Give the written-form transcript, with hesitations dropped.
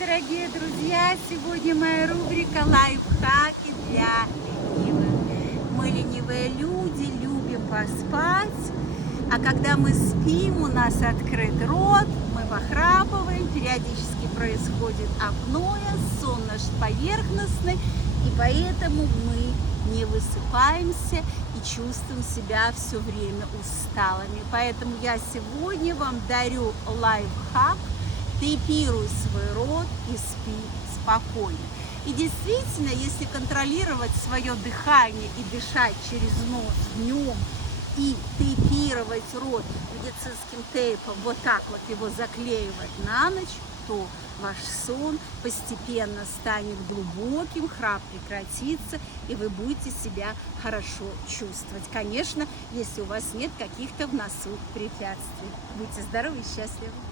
дорогие друзья! Сегодня моя рубрика «Лайфхаки для ленивых». Мы, ленивые люди, любим поспать, а когда мы спим, у нас открыт рот, мы похрапываем, периодически происходит апноэ, сон наш поверхностный, и поэтому мы не высыпаемся и чувствуем себя все время усталыми. Поэтому я сегодня вам дарю лайфхак: тейпируй свой рот и спи спокойно. И действительно, если контролировать свое дыхание и дышать через нос днем, и тейпировать рот медицинским тейпом, вот так вот его заклеивать на ночь, то ваш сон постепенно станет глубоким, храп прекратится, и вы будете себя хорошо чувствовать. Конечно, если у вас нет каких-то в носу препятствий. Будьте здоровы и счастливы!